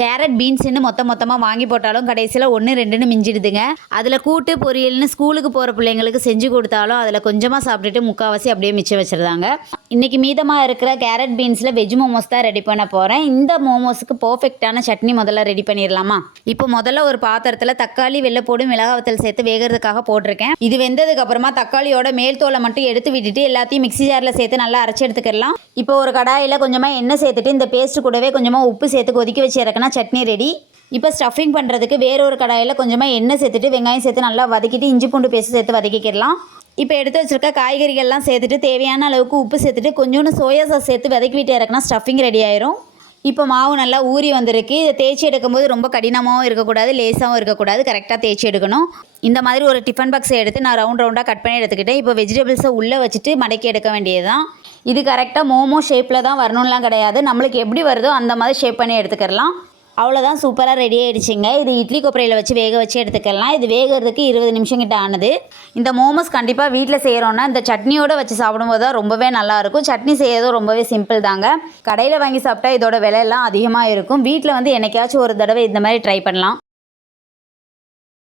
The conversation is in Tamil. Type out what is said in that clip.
கேரட் பீன்ஸ்னு மொத்த மொத்தமாக வாங்கி போட்டாலும் கடைசியில் ஒன்று ரெண்டுன்னு மிஞ்சிடுதுங்க. அதில் கூட்டு பொரியல்னு ஸ்கூலுக்கு போகிற பிள்ளைங்களுக்கு செஞ்சு கொடுத்தாலும் அதில் கொஞ்சமாக சாப்பிட்டுட்டு முக்கால்வாசி அப்படியே மிச்சம் வச்சுருந்தாங்க. இன்றைக்கி மீதமாக இருக்கிற கேரட் பீன்ஸில் வெஜ் மோமோஸ் தான் ரெடி பண்ண போகிறேன் இந்த மோமோஸுக்கு பர்ஃபெக்டான சட்னி முதல்ல ரெடி பண்ணிடலாமா இப்போ முதல்ல ஒரு பாத்திரத்தில் தக்காளி வெள்ளைப்பூடு மிளகாவத்தல் சேர்த்து வேகிறதுக்காக போட்டிருக்கேன். இது வெந்ததுக்கப்புறமா தக்காளியோட மேல் தோலை மட்டும் எடுத்து விட்டுட்டு எல்லாத்தையும் மிக்ஸி ஜாரில் சேர்த்து நல்லா அரைச்சி எடுத்துக்கலாம் இப்போ ஒரு கடாயில் கொஞ்சமாக எண்ணெய் சேர்த்துட்டு இந்த பேஸ்ட் கூடவே கொஞ்சமாக உப்பு சேர்த்து கொதிக்க வச்சு இறக்குனா சட்னி ரெடி இப்போ ஸ்டஃபிங் பண்ணுறதுக்கு வேறொரு கடாயில் கொஞ்சமாக எண்ணெய் சேர்த்துட்டு வெங்காயம் சேர்த்து நல்லா வதக்கிட்டு இஞ்சி பூண்டு பேஸ்ட் சேர்த்து வதக்கிக்கிடலாம். இப்போ எடுத்து வச்சிருக்க காய்கறிகள்லாம் சேர்த்துட்டு தேவையான அளவுக்கு உப்பு சேர்த்துட்டு கொஞ்சோண்டு சோயா சாஸ் சேர்த்து வதக்கிவிட்டே இறக்குனா ஸ்டஃபிங் ரெடி ஆயிரும். இப்போ மாவு நல்லா ஊறி வந்திருக்கு. இதை தேய்ச்சி எடுக்கும்போது ரொம்ப கடினமாகவும் இருக்கக்கூடாது லேசாகவும் இருக்கக்கூடாது. கரெக்டாக தேய்ச்சி எடுக்கணும். இந்த மாதிரி ஒரு டிஃபன் பாக்ஸை எடுத்து நான் ரவுண்ட் ரவுண்டாக கட் பண்ணி எடுத்துக்கிட்டேன். இப்போ வெஜிடபிள்ஸை உள்ளே வச்சுட்டு மடக்கி எடுக்க வேண்டியது தான் இது கரெக்டாக மோமோ ஷேப்பில் தான் வரணும்லாம் கிடையாது. நம்மளுக்கு எப்படி வருதோ அந்த மாதிரி ஷேப் பண்ணி எடுத்துக்கிறலாம் அவ்வளோதான் சூப்பராக ரெடி ஆகிடுச்சிங்க இது இட்லி கொப்பரையில் வச்சு வேக வச்சு எடுத்துக்கலாம். இது வேகிறதுக்கு இருபது நிமிஷம் கிட்ட ஆனது. இந்த மோமோஸ் கண்டிப்பாக வீட்டில் செய்கிறோன்னா இந்த சட்னியோடு வச்சு சாப்பிடும்போது தான் ரொம்பவே நல்லாயிருக்கும் சட்னி செய்யறதும் ரொம்பவே சிம்பிள் தாங்க. கடையில் வாங்கி சாப்பிட்டா இதோட விலையெல்லாம் அதிகமாக இருக்கும். வீட்டில் வந்து என்னைக்காச்சும் ஒரு தடவை இந்த மாதிரி ட்ரை பண்ணலாம்.